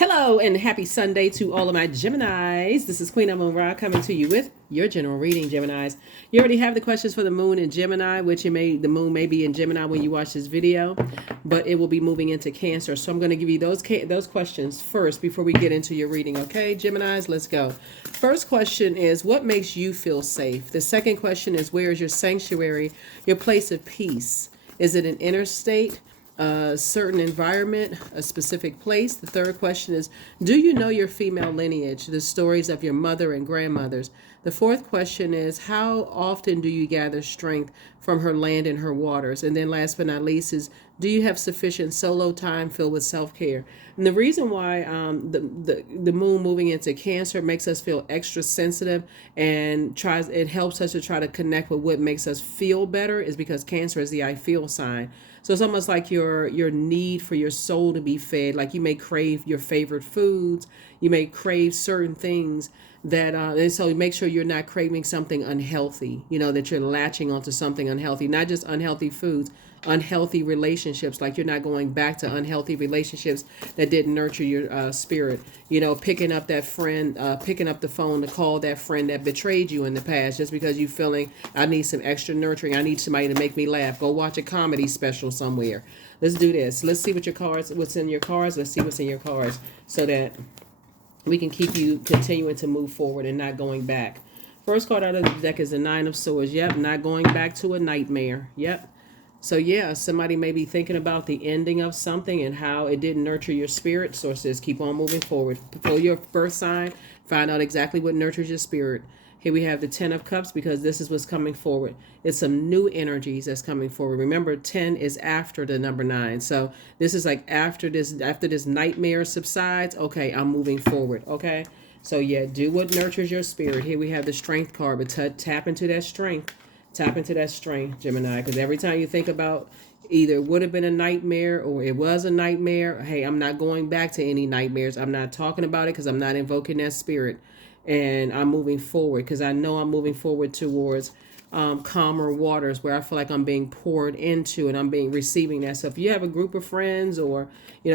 Hello and happy Sunday to all of my Geminis. This is Queen Amun Ra coming to you with your general reading, Geminis. You already have the questions for the moon in Gemini, which the moon may be in Gemini when you watch this video, but it will be moving into Cancer. So I'm going to give you those questions first before we get into your reading. Okay, Geminis, let's go. First question is, what makes you feel safe? The second question is, where is your sanctuary, your place of peace? Is it an inner state? A certain environment, a specific place. The third question is, do you know your female lineage, the stories of your mother and grandmothers? The fourth question is, how often do you gather strength from her land and her waters? And then last but not least is, do you have sufficient solo time filled with self-care? And the reason why the moon moving into Cancer makes us feel extra sensitive and it helps us to try to connect with what makes us feel better is because Cancer is the I feel sign. So it's almost like your need for your soul to be fed. Like you may crave your favorite foods, you may crave certain things that and so make sure you're not craving something unhealthy, that you're latching onto something unhealthy, not just unhealthy foods, unhealthy relationships, like you're not going back to unhealthy relationships that didn't nurture your spirit, picking up that friend, picking up the phone to call that friend that betrayed you in the past just because you feeling, I need some extra nurturing, I need somebody to make me laugh, go watch a comedy special somewhere. Let's do this. Let's see what's in your cards. Let's see what's in your cards so that we can keep you continuing to move forward and not going back. First card out of the deck is the Nine of Swords. Yep, not going back to a nightmare. Yep. So yeah, somebody may be thinking about the ending of something and how it didn't nurture your spirit. So it says keep on moving forward. Pull your birth sign, find out exactly what nurtures your spirit. Here we have the 10 of Cups because this is what's coming forward. It's some new energies that's coming forward. Remember, 10 is after the number 9. So this is like after this nightmare subsides, okay, I'm moving forward, okay? So yeah, do what nurtures your spirit. Here we have the Strength card, but tap into that strength. Tap into that strength, Gemini, because every time you think about either would have been a nightmare or it was a nightmare, hey, I'm not going back to any nightmares. I'm not talking about it because I'm not invoking that spirit. And I'm moving forward because I know I'm moving forward towards calmer waters where I feel like I'm being poured into and I'm receiving that. So if you have a group of friends or,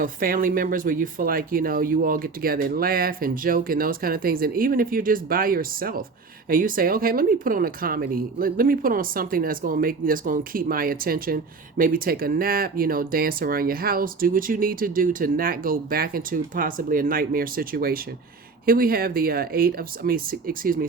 family members where you feel like, you all get together and laugh and joke and those kind of things. And even if you're just by yourself and you say, okay, let me put on a comedy. Let me put on something that's going to keep my attention. Maybe take a nap, dance around your house, do what you need to do to not go back into possibly a nightmare situation. Here we have the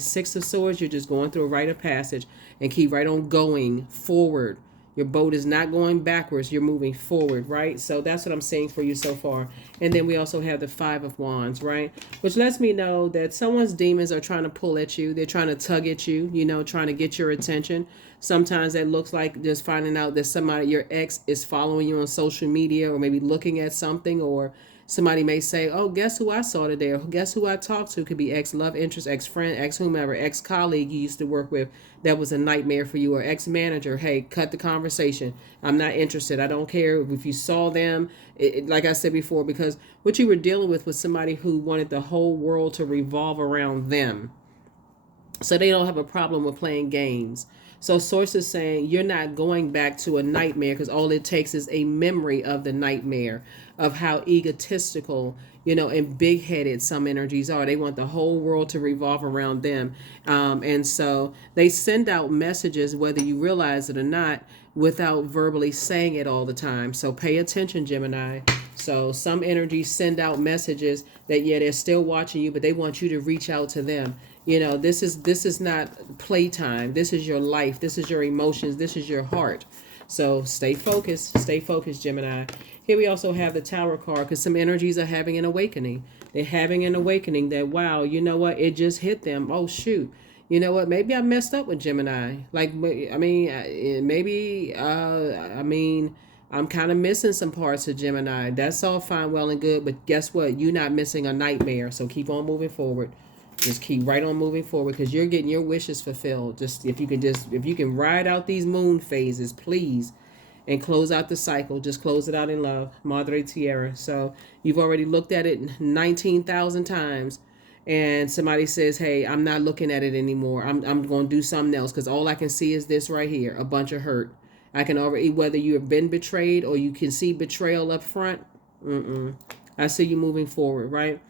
Six of Swords. You're just going through a rite of passage and keep right on going forward. Your boat is not going backwards. You're moving forward, right? So that's what I'm saying for you so far. And then we also have the Five of Wands, right? Which lets me know that someone's demons are trying to pull at you. They're trying to tug at you, trying to get your attention. Sometimes that looks like just finding out that your ex is following you on social media or maybe looking at something, or somebody may say, oh, guess who I saw today? Or guess who I talked to? Could be ex-love interest, ex-friend, ex-whomever, ex-colleague you used to work with that was a nightmare for you, or ex-manager. Hey, cut the conversation. I'm not interested. I don't care if you saw them. Like I said before, because what you were dealing with was somebody who wanted the whole world to revolve around them. So they don't have a problem with playing games. So sources saying you're not going back to a nightmare because all it takes is a memory of the nightmare, of how egotistical, and big-headed some energies are. They want the whole world to revolve around them. And so they send out messages, whether you realize it or not, without verbally saying it all the time. So pay attention, Gemini. So some energies send out messages that, yeah, they're still watching you, but they want you to reach out to them. This is not playtime. This is your life. This is your emotions. This is your heart. So stay focused. Stay focused, Gemini. Here we also have the Tower card because some energies are having an awakening. They're having an awakening that, wow, you know what? It just hit them. Oh, shoot. You know what? Maybe I messed up with Gemini. Like, I mean, maybe, I'm kind of missing some parts of Gemini. That's all fine, well, and good. But guess what? You're not missing a nightmare. So keep on moving forward. Just keep right on moving forward because you're getting your wishes fulfilled. If you can ride out these moon phases, please, and close out the cycle. Just close it out in love. Madre Tierra. So you've already looked at it 19,000 times. And somebody says, hey, I'm not looking at it anymore. I'm going to do something else because all I can see is this right here, a bunch of hurt. I can already, whether you have been betrayed or you can see betrayal up front, I see you moving forward, right?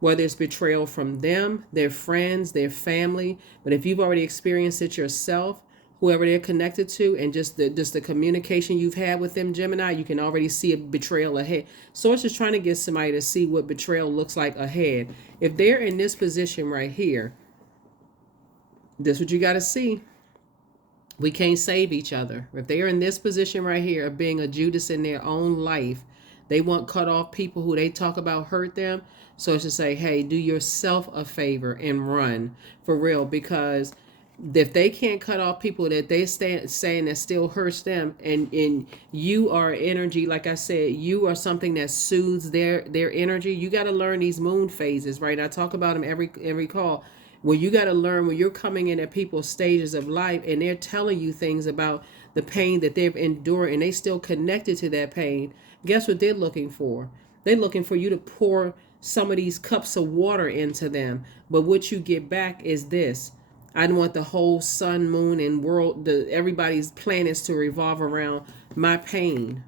Whether it's betrayal from them, their friends, their family. But if you've already experienced it yourself, whoever they're connected to, and just the communication you've had with them, Gemini, you can already see a betrayal ahead. Source is trying to get somebody to see what betrayal looks like ahead. If they're in this position right here, this is what you got to see. We can't save each other. If they are in this position right here of being a Judas in their own life, they want cut off people who they talk about hurt them. So it's to say, hey, do yourself a favor and run for real, because if they can't cut off people that they stand saying that still hurts them, and you are energy, like I said, you are something that soothes their energy. You got to learn these moon phases, right? I talk about them every call. Well, you got to learn when you're coming in at people's stages of life and they're telling you things about the pain that they've endured and they still connected to that pain. Guess what they're looking for? They're looking for you to pour some of these cups of water into them. But what you get back is this. I don't want the whole sun, moon, and world, everybody's planets to revolve around my pain.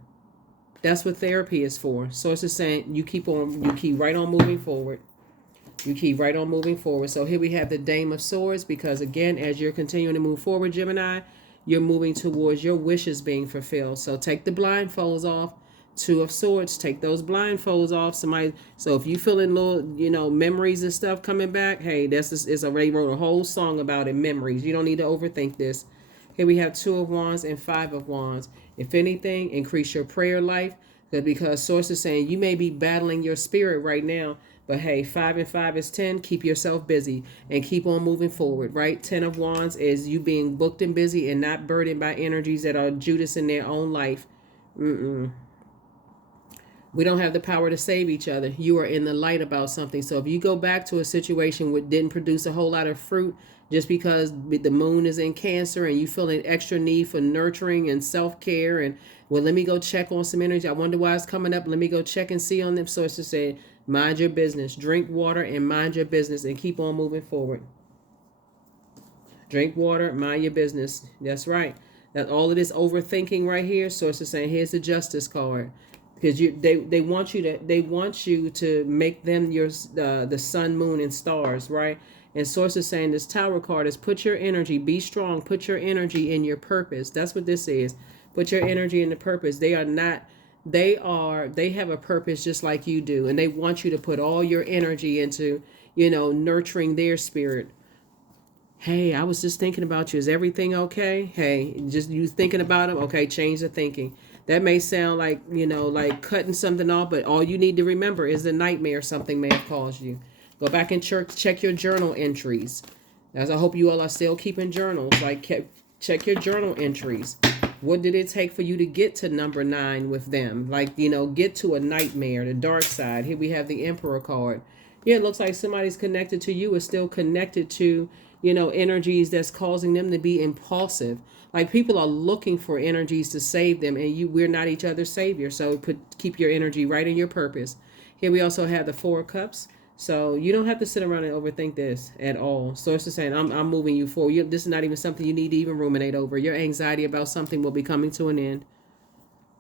That's what therapy is for. So it's just saying you keep right on moving forward. You keep right on moving forward. So here we have the Dame of Swords, because again, as you're continuing to move forward, Gemini, you're moving towards your wishes being fulfilled. So take the blindfolds off. Two of Swords, take those blindfolds off. Somebody, so if you feeling little, memories and stuff coming back, hey, it's already wrote a whole song about it, memories. You don't need to overthink this. Here we have Two of Wands and Five of Wands. If anything, increase your prayer life, because Source is saying you may be battling your spirit right now. But hey, 5 and 5 is 10. Keep yourself busy and keep on moving forward, right? 10 of Wands is you being booked and busy and not burdened by energies that are Judas in their own life. We don't have the power to save each other. You are in the light about something. So if you go back to a situation which didn't produce a whole lot of fruit just because the moon is in Cancer and you feel an extra need for nurturing and self-care and, well, let me go check on some energy. I wonder why it's coming up. Let me go check and see on them. So it's to say, mind your business. Drink water and mind your business and keep on moving forward. Drink water, mind your business. That's right. That all of this overthinking right here. Source is saying, here's the Justice card, because they want you to make them your the sun, moon, and stars, right? And Source is saying this Tower card is put your energy, be strong, put your energy in your purpose. That's what this is. Put your energy in the purpose. They have a purpose just like you do, and they want you to put all your energy into nurturing their spirit. Hey, I was just thinking about you. Is everything okay? Hey, just you thinking about them? Okay, change the thinking. That may sound like, like cutting something off, but all you need to remember is the nightmare something may have caused you. Go back and check your journal entries. As I hope you all are still keeping journals. Check your journal entries. What did it take for you to get to number 9 with them? Get to a nightmare, the dark side. Here we have the Emperor card. Yeah, it looks like somebody's connected to you is still connected to, energies that's causing them to be impulsive. Like people are looking for energies to save them, and we're not each other's savior. So keep your energy right in your purpose. Here we also have the Four of Cups. So you don't have to sit around and overthink this at all. So it's just saying, I'm moving you forward. This is not even something you need to even ruminate over. Your anxiety about something will be coming to an end.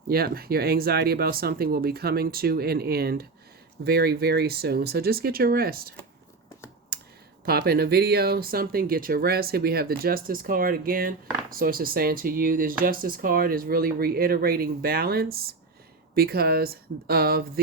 Yep, your anxiety about something will be coming to an end very, very soon. So just get your rest. Pop in a video, something, get your rest. Here we have the Justice card again. Source is saying to you, this Justice card is really reiterating balance, because of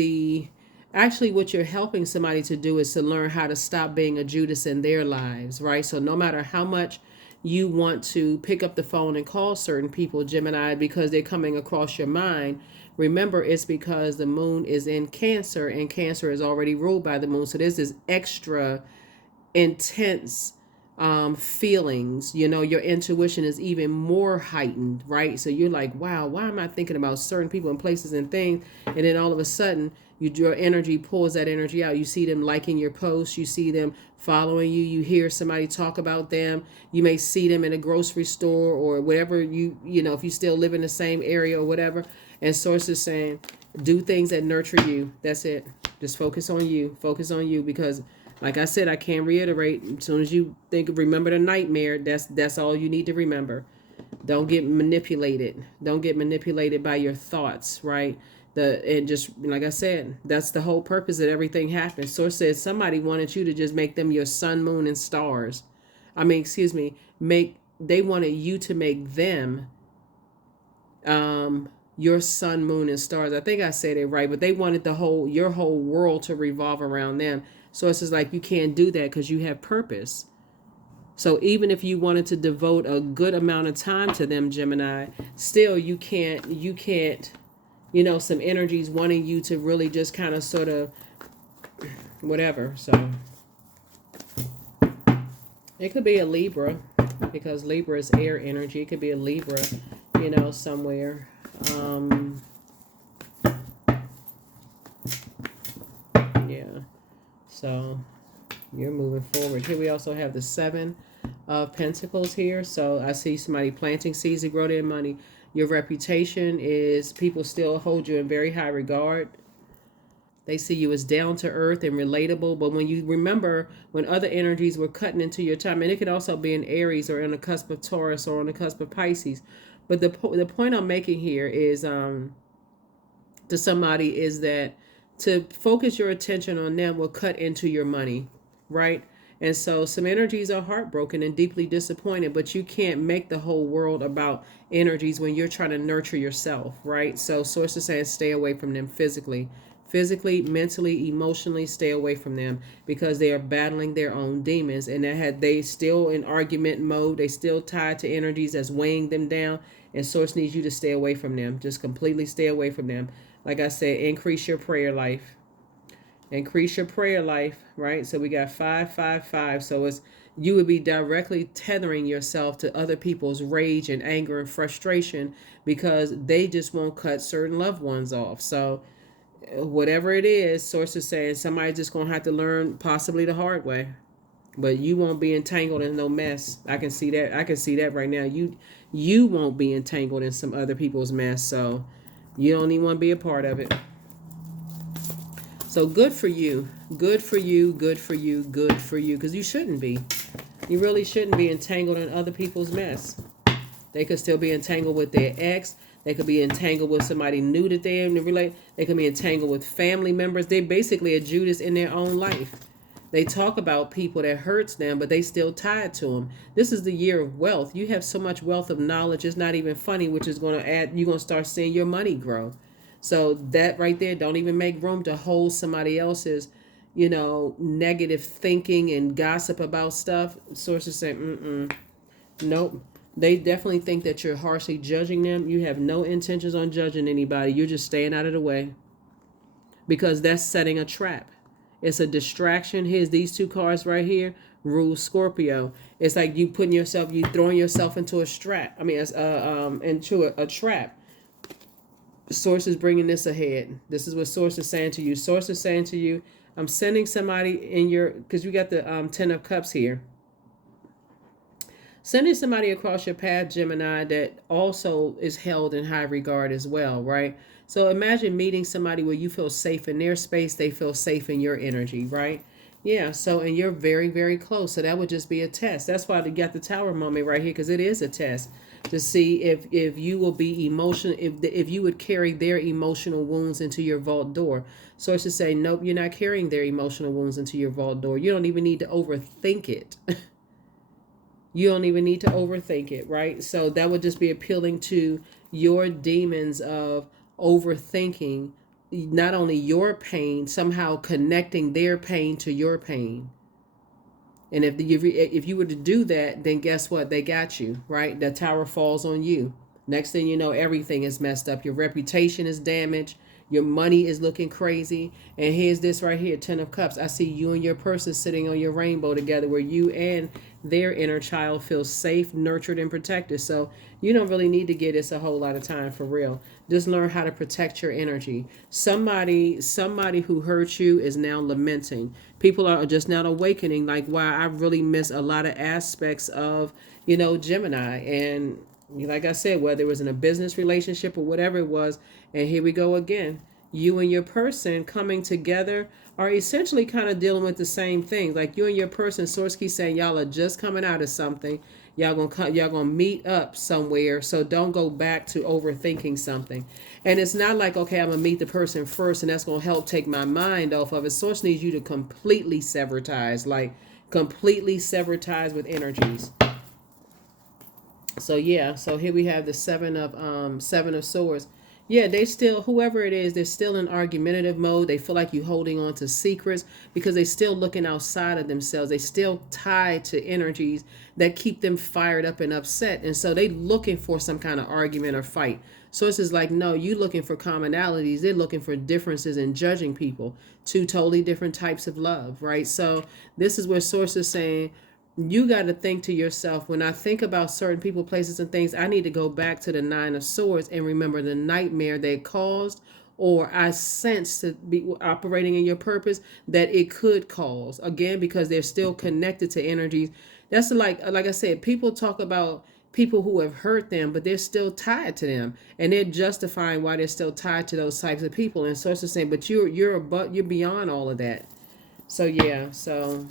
actually what you're helping somebody to do is to learn how to stop being a Judas in their lives, right? So no matter how much you want to pick up the phone and call certain people, Gemini, because they're coming across your mind, remember it's because the moon is in Cancer, and Cancer is already ruled by the moon. So there's this extra intense feelings, your intuition is even more heightened, right? So you're like, wow, why am I thinking about certain people and places and things? And then all of a sudden your energy pulls that energy out. You see them liking your posts, you see them following you, you hear somebody talk about them, you may see them in a grocery store or whatever, if you still live in the same area or whatever. And Source is saying, do things that nurture you. That's it. Just focus on you, because like I said, I can't reiterate. As soon as you remember the nightmare, that's all you need to remember. Don't get manipulated. Don't get manipulated by your thoughts, right? And just like I said, that's the whole purpose that everything happens. Source says somebody wanted you to just make them your sun, moon, and stars. I mean, excuse me, they wanted you to make them your sun, moon, and stars. I think I said it right, but they wanted your whole world to revolve around them. So it's just like you can't do that because you have purpose. So even if you wanted to devote a good amount of time to them, Gemini, still you can't, some energies wanting you to really just kind of sort of whatever. So it could be a Libra, because Libra is air energy. It could be a Libra, somewhere. Yeah. So you're moving forward. Here we also have the 7 of Pentacles here. So I see somebody planting seeds to grow their money. Your reputation is, people still hold you in very high regard. They see you as down to earth and relatable. But when you remember when other energies were cutting into your time, and it could also be in Aries or on the cusp of Taurus or on the cusp of Pisces. But the point I'm making here is to somebody is that to focus your attention on them will cut into your money, right? And so some energies are heartbroken and deeply disappointed, but you can't make the whole world about energies when you're trying to nurture yourself, right? So sources saying stay away from them physically, mentally, emotionally, stay away from them because they are battling their own demons, and they still in argument mode. They still tied to energies that's weighing them down, and source needs you to stay away from them. Just completely stay away from them. Like I said, increase your prayer life. Increase your prayer life, right? So we got 555. So you would be directly tethering yourself to other people's rage and anger and frustration because they just won't cut certain loved ones off. So whatever it is, source is saying somebody's just going to have to learn possibly the hard way. But you won't be entangled in no mess. I can see that. I can see that right now. You won't be entangled in some other people's mess. So you don't even want to be a part of it. So good for you. Good for you. Good for you. Good for you. Because you shouldn't be. You really shouldn't be entangled in other people's mess. They could still be entangled with their ex. They could be entangled with somebody new that they're in the relate. They could be entangled with family members. They're basically a Judas in their own life. They talk about people that hurts them, but they still tied to them. This is the year of wealth. You have so much wealth of knowledge. It's not even funny, which is going to add, you're going to start seeing your money grow. So that right there, don't even make room to hold somebody else's, negative thinking and gossip about stuff. Sources say, nope. They definitely think that you're harshly judging them. You have no intentions on judging anybody. You're just staying out of the way because that's setting a trap. It's a distraction. Here's these 2 cards right here. Rule Scorpio. It's like you throwing yourself into a trap. Into a trap. Source is bringing this ahead. This is what Source is saying to you. Source is saying to you, I'm sending somebody in because you got the 10 of Cups here. Sending somebody across your path, Gemini, that also is held in high regard as well, right? So imagine meeting somebody where you feel safe in their space, they feel safe in your energy, right? Yeah, so, and you're very, very close. So that would just be a test. That's why they got the Tower moment right here, because it is a test to see if you will be emotional, if you would carry their emotional wounds into your vault door. Sources say, nope, you're not carrying their emotional wounds into your vault door. You don't even need to overthink it. You don't even need to overthink it, right? So that would just be appealing to your demons of overthinking, not only your pain, somehow connecting their pain to your pain. And if you were to do that, then guess what? They got you, right? The tower falls on you. Next thing you know, everything is messed up. Your reputation is damaged. Your money is looking crazy. And here's this right here, 10 of Cups. I see you and your person sitting on your rainbow together where you and their inner child feels safe, nurtured, and protected. So you don't really need to give this a whole lot of time for real. Just learn how to protect your energy. Somebody who hurt you is now lamenting. People are just now awakening, like, wow, I really miss a lot of aspects of, Gemini. And like I said, whether it was in a business relationship or whatever it was, and here we go again. You and your person coming together are essentially kind of dealing with the same thing. Like you and your person, source keeps saying y'all are just coming out of something. Y'all gonna meet up somewhere. So don't go back to overthinking something. And it's not like, okay, I'm gonna meet the person first, and that's gonna help take my mind off of it. Source needs you to completely sever ties, like completely sever ties with energies. So yeah, so here we have the seven of swords. Yeah, they still, whoever it is, they're still in argumentative mode. They feel like you holding on to secrets because they're still looking outside of themselves. They still tied to energies that keep them fired up and upset. And so they looking for some kind of argument or fight. So it's just like, no, you looking for commonalities. They're looking for differences in judging people. Two totally different types of love, right? So this is where Source is saying, you got to think to yourself, when I think about certain people, places, and things, I need to go back to the Nine of Swords and remember the nightmare they caused, or I sense to be operating in your purpose that it could cause, again, because they're still connected to energies. That's like I said, people talk about people who have hurt them, but they're still tied to them, and they're justifying why they're still tied to those types of people. And so it's saying, but you're beyond all of that. So yeah, so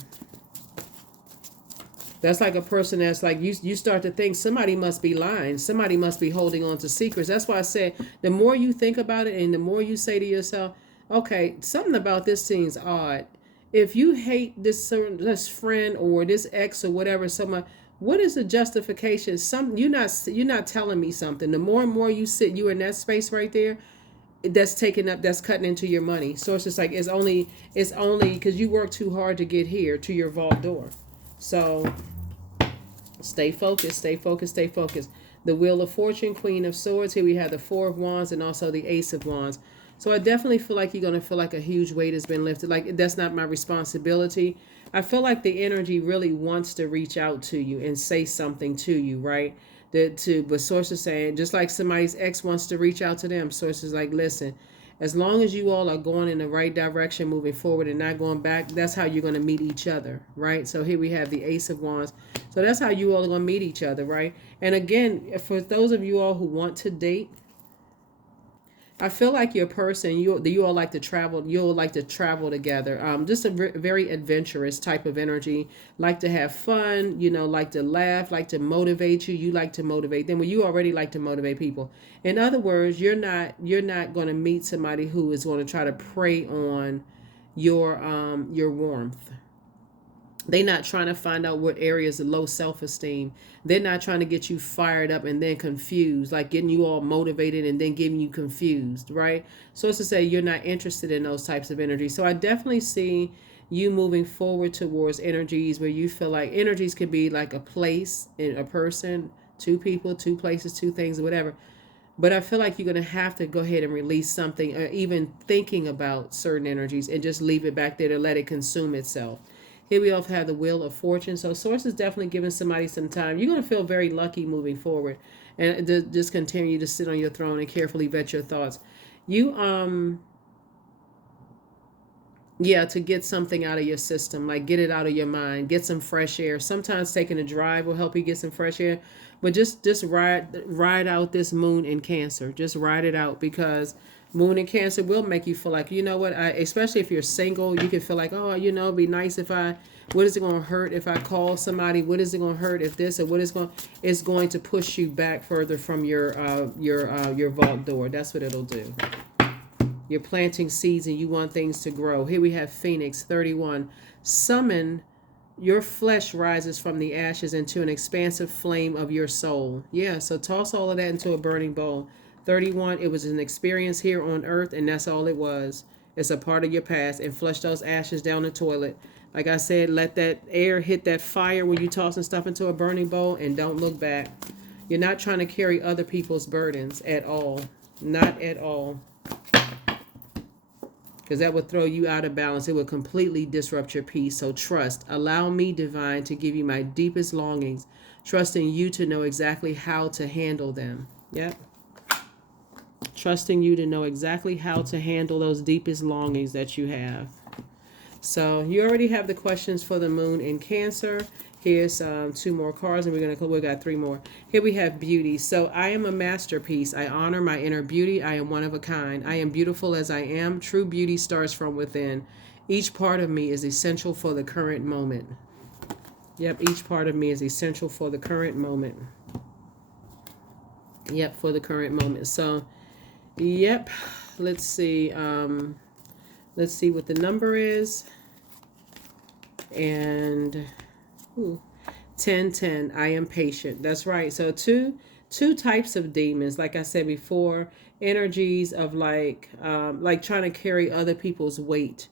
that's like a person that's like, you start to think somebody must be lying. Somebody must be holding on to secrets. That's why I said, the more you think about it and the more you say to yourself, okay, something about this seems odd. If you hate this friend or this ex or whatever, someone, what is the justification? You're not telling me something. The more and more you're in that space right there, that's cutting into your money. So it's just like, it's only because you work too hard to get here to your vault door. So stay focused, stay focused, stay focused. The Wheel of Fortune, Queen of Swords. Here we have the Four of Wands and also the Ace of Wands. So I definitely feel like you're going to feel like a huge weight has been lifted. Like, that's not my responsibility. I feel like the energy really wants to reach out to you and say something to you, right? But Source is saying, just like somebody's ex wants to reach out to them, Source is like, listen, as long as you all are going in the right direction, moving forward and not going back, that's how you're going to meet each other, right? So here we have the Ace of Wands. So that's how you all are going to meet each other, right? And again, for those of you all who want to date, I feel like your person, you all like to travel. You all like to travel together. Just a very adventurous type of energy. Like to have fun. Like to laugh. Like to motivate you. You like to motivate them. Well, you already like to motivate people. In other words, you're not going to meet somebody who is going to try to prey on your warmth. They're not trying to find out what areas of low self-esteem. They're not trying to get you fired up and then confused, like getting you all motivated and then getting you confused, right? So it's to say you're not interested in those types of energies. So I definitely see you moving forward towards energies where you feel like energies could be like a place, and a person, two people, two places, two things, whatever. But I feel like you're going to have to go ahead and release something, or even thinking about certain energies, and just leave it back there to let it consume itself. Here we also have the Wheel of Fortune. So Source is definitely giving somebody some time. You're going to feel very lucky moving forward. And just continue to sit on your throne and carefully vet your thoughts. Yeah, to get something out of your system, like get it out of your mind, get some fresh air. Sometimes taking a drive will help you get some fresh air. But just ride out this moon in Cancer. Just ride it out, because Moon in Cancer will make you feel like, you know what, especially if you're single, you can feel like, oh, it'd be nice if what is it going to hurt if I call somebody? What is it going to hurt if this, or it's going to push you back further from your vault door. That's what it'll do. You're planting seeds and you want things to grow. Here we have Phoenix 31. Summon, your flesh rises from the ashes into an expansive flame of your soul. Yeah, so toss all of that into a burning bowl. 31, it was an experience here on earth, and that's all it was. It's a part of your past, and flush those ashes down the toilet. Like I said, let that air hit that fire when you tossing stuff into a burning bowl, and don't look back. You're not trying to carry other people's burdens at all. Not at all. Because that would throw you out of balance. It would completely disrupt your peace. So trust. Allow me, divine, to give you my deepest longings. Trusting you to know exactly how to handle them. Yep. Trusting you to know exactly how to handle those deepest longings that you have. So you already have the questions for the moon in Cancer. Here's two more cards, and we got three more. Here we have beauty. So I am a masterpiece. I honor my inner beauty. I am one of a kind. I am beautiful as I am. True beauty starts from within. Each part of me is essential for the current moment. Yep, each part of me is essential for the current moment. Yep, for the current moment. So, yep, let's see. Let's see what the number is. And, ooh, 1010, I am patient. That's right. So two types of demons, like I said before, energies of like trying to carry other people's weight,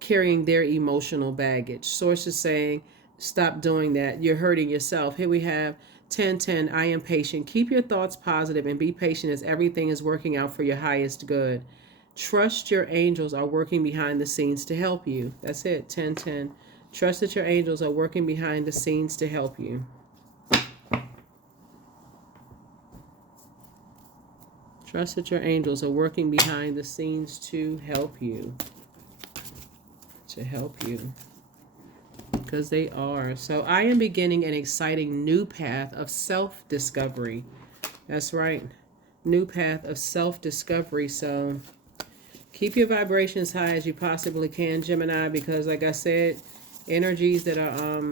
carrying their emotional baggage. Source is saying, stop doing that. You're hurting yourself. Here we have 1010, I am patient. Keep your thoughts positive and be patient as everything is working out for your highest good. Trust your angels are working behind the scenes to help you. That's it, 1010. Trust that your angels are working behind the scenes to help you. Trust that your angels are working behind the scenes to help you. To help you. Because they are. So I am beginning an exciting new path of self-discovery. That's right. New path of self-discovery. So keep your vibrations high as you possibly can, Gemini, because like I said, energies that are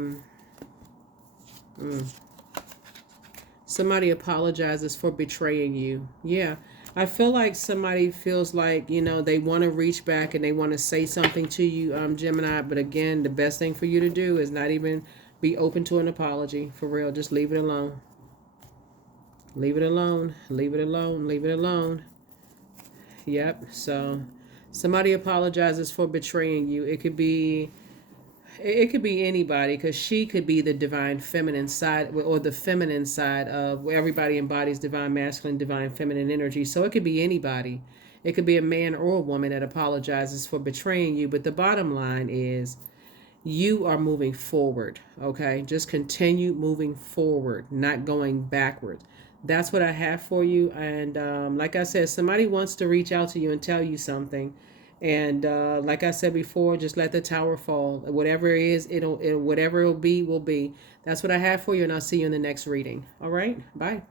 somebody apologizes for betraying you. Yeah, I feel like somebody feels like, you know, they want to reach back and they want to say something to you, Gemini, but again, the best thing for you to do is not even be open to an apology. For real, just leave it alone. Leave it alone. Leave it alone. Leave it alone. Yep. So somebody apologizes for betraying you. It could be anybody, because she could be the divine feminine side, or the feminine side of where everybody embodies divine masculine, divine feminine energy. So it could be anybody. It could be a man or a woman that apologizes for betraying you. But the bottom line is you are moving forward. Okay, just continue moving forward, not going backwards. That's what I have for you. And like I said, somebody wants to reach out to you and tell you something. And like I said before, just let the tower fall. Whatever it is, whatever it'll be, will be. That's what I have for you, and I'll see you in the next reading. All right, bye.